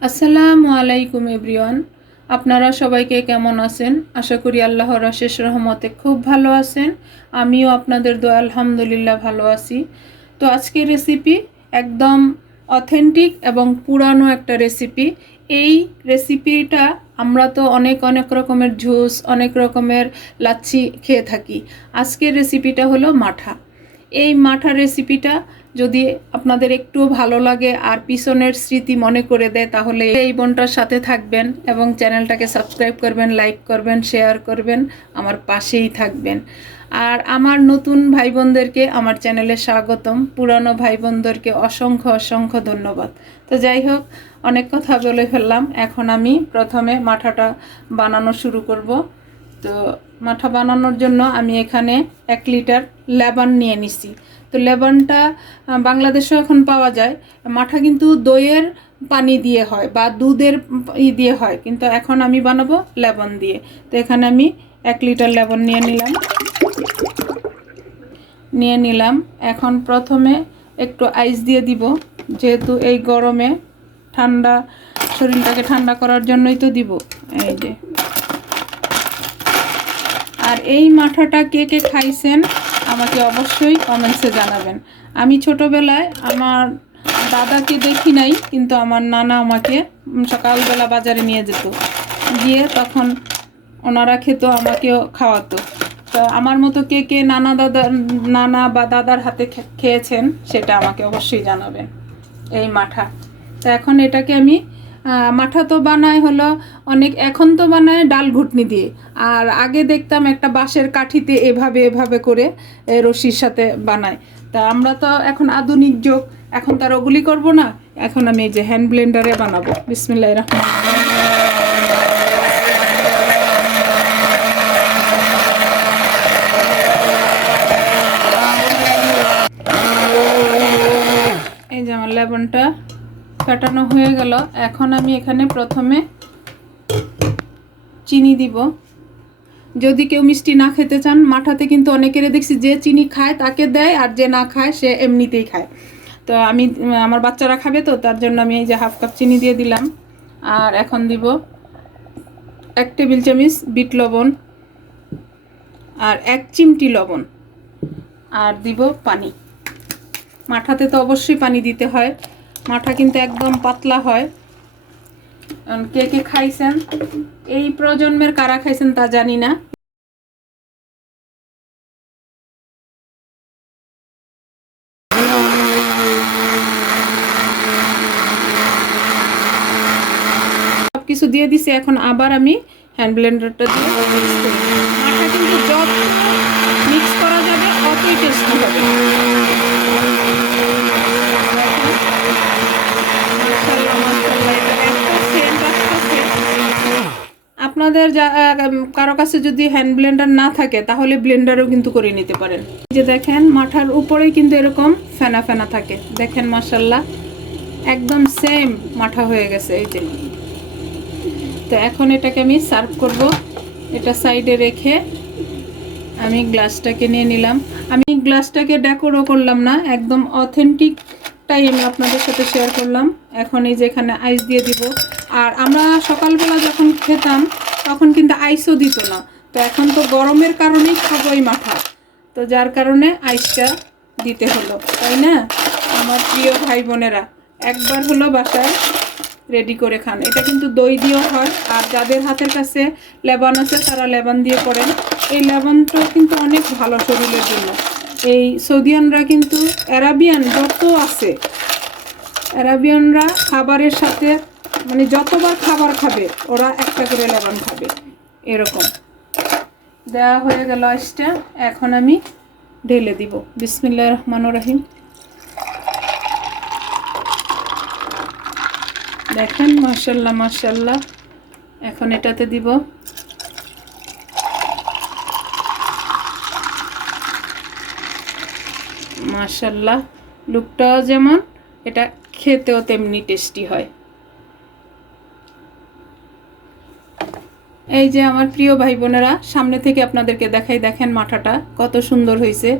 আসসালামু আলাইকুম এভরিওয়ান। আপনারা সবাইকে কেমন আছেন? আশা করি আল্লাহর অশেষ রহমতে খুব ভালো আছেন। আমিও আপনাদের দোয়া আলহামদুলিল্লাহ ভালো আছি। তো আজকের রেসিপি একদম অথেন্টিক এবং পুরানো একটা রেসিপি। এই রেসিপিটা আমরা তো অনেক অনেক রকমের জুস, অনেক রকমের লাচ্ছি খেয়ে থাকি। আজকের রেসিপিটা হলো মাঠা। এই মাঠা রেসিপিটা যদি আপনাদের একটু ভালো লাগে আর পিছনের স্মৃতি মনে করে দেয়, তাহলে এই বোনটার সাথে থাকবেন এবং চ্যানেলটাকে সাবস্ক্রাইব করবেন লাইক করবেন শেয়ার করবেন, আমার পাশেই থাকবেন। আর আমার নতুন ভাই বোনদেরকে আমার চ্যানেলে স্বাগতম। পুরানো ভাই বোনদেরকে অসংখ্য অসংখ্য ধন্যবাদ। তো যাই হোক, অনেক কথা বলে ফেললাম। এখন আমি প্রথমে মাঠাটা বানানো শুরু করব। তো মাঠা বানানোর জন্য আমি এখানে এক লিটার লেবান নিয়ে নিছি। তো লেবানটা বাংলাদেশেও এখন পাওয়া যায়। মাঠা কিন্তু দইয়ের পানি দিয়ে হয় বা দুধের ই দিয়ে হয়, কিন্তু এখন আমি বানাবো লেবন দিয়ে। তো এখানে আমি এক লিটার লেবন নিয়ে নিলাম। নিয়ে নিলাম। এখন প্রথমে একটু আইস দিয়ে দিব, যেহেতু এই গরমে ঠান্ডা, শরীরটাকে ঠান্ডা করার জন্যই তো দিব। এই যে। আর এই মাঠাটা কে কে খাইছেন আমাকে অবশ্যই কমেন্টসে জানাবেন। আমি ছোটবেলায় আমার দাদাকে দেখি নাই, কিন্তু আমার নানা আমাকে সকালবেলা বাজারে নিয়ে যেত। গিয়ে তখন ওনারা খেত, আমাকেও খাওয়াতো। তো আমার মতো কে কে নানা দাদা, নানা বা দাদার হাতে খেয়েছেন সেটা আমাকে অবশ্যই জানাবেন। এই মাঠা। তো এখন এটাকে আমি মাঠা তো বানায় হলো অনেক, এখন তো বানায় ডাল ঘুটনি দিয়ে। আর আগে দেখতাম একটা বাঁশের কাঠিতে এভাবে এভাবে করে রশির সাথে বানায়। তা আমরা তো এখন আধুনিক যুগ, এখন তার ওগুলি করব না, এখন আমি এই যে হ্যান্ড ব্লেন্ডারে বানাবো। বিসমিল্লাহ রহমান। এই লেবনটা। কাটানো হয়ে গেল। এখন আমি এখানে প্রথমে চিনি দিব। যদি কেউ মিষ্টি না খেতে চান, মাঠাতে কিন্তু অনেকের দেখছি যে চিনি খায়, তাকে দেয়, আর যে না খায়, সে এমনিতেই খায়। তো আমি, আমার বাচ্চারা খাবে তো, তার জন্য আমি এই যে হাফ কাপ চিনি দিয়ে দিলাম। আর এখন দিব এক টেবিল চামচ বিট লবণ আর এক চিমটি লবণ আর দিব পানি। মাঠাতে তো অবশ্যই পানি দিতে হয়। মাঠা কিন্তু একদম পাতলা হয়। কে কে খাইছেন? এই প্রজন্মের কারা খাইছেন তা জানি না। কিছু দিয়ে দিছি, এখন আবার আমি হ্যান্ড ব্লেন্ডারটা দিয়ে। মাঠা কিন্তু যত মিক্স করা যাবে, অতই টেস্টি হবে। আপনাদের কারও কাছে যদি হ্যান্ড ব্লেন্ডার না থাকে, তাহলে ব্লেন্ডারও কিন্তু করে নিতে পারেন। যে দেখেন, মাঠার উপরেই কিন্তু এরকম ফেনা ফেনা থাকে। দেখেন মাসাল্লাহ একদম সেম মাঠা হয়ে গেছে এই যে। তো এখন এটাকে আমি সার্ভ করব। এটা সাইডে রেখে আমি গ্লাসটাকে নিয়ে নিলাম। আমি গ্লাসটাকে ডেকোরও করলাম না, একদম অথেন্টিকটাই আমি আপনাদের সাথে শেয়ার করলাম। এখন এই যে এখানে আইস দিয়ে দিব। আর আমরা সকালবেলা যখন খেতাম তখন কিন্তু আইসও দিত না। তো এখন তো গরমের কারণেই খাব এই মাথা। তো যার কারণে আইসটা দিতে হলো, তাই না? আমার প্রিয় ভাই বোনেরা একবার হলো বাসায় রেডি করে খান। এটা কিন্তু দই দিয়েও হয়, আর যাদের হাতের কাছে লেবান আছে তারা লেবান দিয়ে করেন। এই লেবানটা কিন্তু অনেক ভালো শরীরের জন্য। এই সৌদিয়ানরা কিন্তু অ্যারাবিয়ান যত আছে, অ্যারাবিয়ানরা খাবারের সাথে মানে যতবার খাবার খাবে, ওরা একটা করে লেবান খাবে। এরকম। দেওয়া হয়ে গেল আইসটা এখন আমি ঢেলে দিব। বিসমিল্লাহ রহমান রহিম। দেখেন মার্শাল্লাহ মার্শাল্লাহ এখন এটাতে দিব। মার্শাল্লাহ লুকটাও যেমন, এটা খেতেও তেমনি টেস্টি হয়। এই যে আমার প্রিয় ভাই বোনেরা সামনে থেকে আপনাদেরকে দেখাই, দেখেন মাথাটা কত সুন্দর হয়েছে।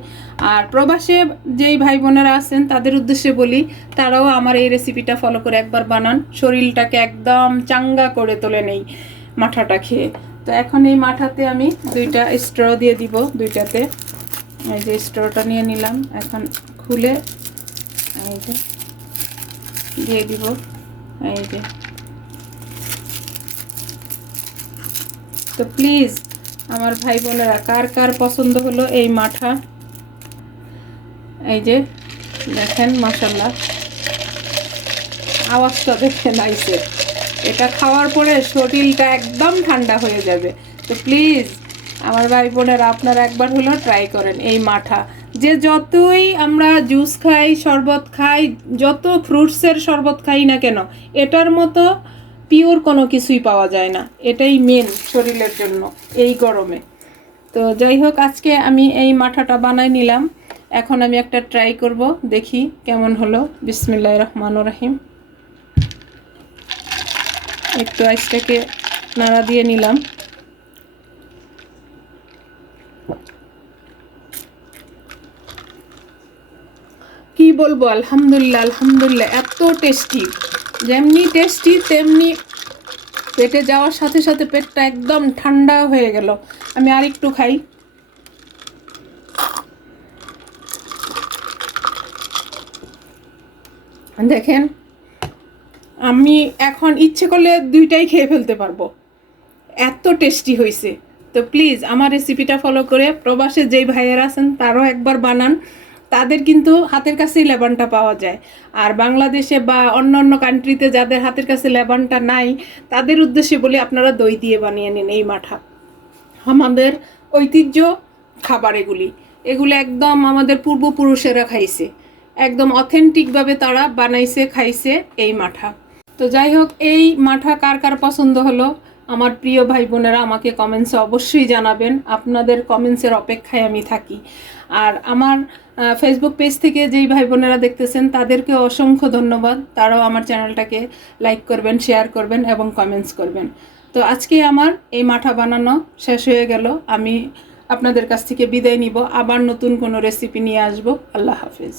আর প্রবাসে যেই ভাই বোনেরা আছেন, তাদের উদ্দেশ্যে বলি, তারাও আমার এই রেসিপিটা ফলো করে একবার বানান। শরীরটাকে একদম চাঙ্গা করে তোলে নেই মাথাটা খেয়ে। তো এখন এই মাথাতে আমি দুইটা স্ট্র দিয়ে দিব, দুইটাতে। এই যে স্ট্রটা নিয়ে নিলাম, এখন খুলে এই যে দিয়ে দিব। এই যে তো প্লিজ, আমার ভাই বোনেরা, কার কার পছন্দ হলো এই মাঠা? এই যে, দেখেন মাসাল্লাহ আওয়াজটা দেখে নাইছে এটা খাওয়ার পরে শরীরটা একদম ঠান্ডা হয়ে যাবে। তো প্লিজ, আমার ভাই বোনেরা, আপনারা একবার হলো ট্রাই করেন এই মাঠা। যে যতই আমরা জুস খাই, শরবত খাই, যত ফ্রুটসের শরবত খাই না কেন, এটার মতো পিওর কোনো কিছুই পাওয়া যায় না। এটাই মেন শরীরের জন্য এই গরমে। তো যাই হোক, আজকে আমি এই মাঠাটা বানাই নিলাম। এখন আমি একটা ট্রাই করব, দেখি কেমন হলো। বিসমিল্লাহ রহমান রাহিম। একটু আইসটাকে নাড়া দিয়ে নিলাম। কি বলব? আলহামদুলিল্লাহ আলহামদুলিল্লাহ, এত টেস্টি যেমনি টেস্টি তেমনি পেটে যাওয়ার সাথে সাথে পেটটা একদম ঠান্ডা হয়ে গেল। আমি আর একটু খাই। দেখেন, আমি এখন ইচ্ছে করলে দুইটাই খেয়ে ফেলতে পারব। এত টেস্টি হয়েছে তো প্লিজ আমার রেসিপিটা ফলো করে প্রবাসে যেই ভাইয়েরা আছেন, তারও একবার বানান। তাদের কিন্তু হাতের কাছেই লেবানটা পাওয়া যায়। আর বাংলাদেশে বা অন্য অন্য কান্ট্রিতে যাদের হাতের কাছে লেবানটা নাই, তাদের উদ্দেশ্যে বলি আপনারা দই দিয়ে বানিয়ে নিন এই মাঠা। আমাদের ঐতিহ্য খাবার এগুলি। এগুলো একদম আমাদের পূর্বপুরুষেরা খাইছে। একদম অথেন্টিকভাবে তারা বানাইছে, খাইছে এই মাঠা। তো যাই হোক, এই মাঠা কার কার পছন্দ হলো? আমার প্রিয় ভাই বোনেরা আমাকে কমেন্টসে অবশ্যই জানাবেন। আপনাদের কমেন্টসের অপেক্ষায় আমি থাকি। আর আমার ফেসবুক পেজ থেকে যেই ভাই বোনেরা দেখতেছেন, তাদেরকে অসংখ্য ধন্যবাদ। তারাও আমার চ্যানেলটাকে লাইক করবেন শেয়ার করবেন এবং কমেন্টস করবেন। তো আজকে আমার এই মাঠা বানানো শেষ হয়ে গেল। আমি আপনাদের কাছ থেকে বিদায় নিব। আবার নতুন কোনো রেসিপি নিয়ে আসব। আল্লাহ হাফিজ।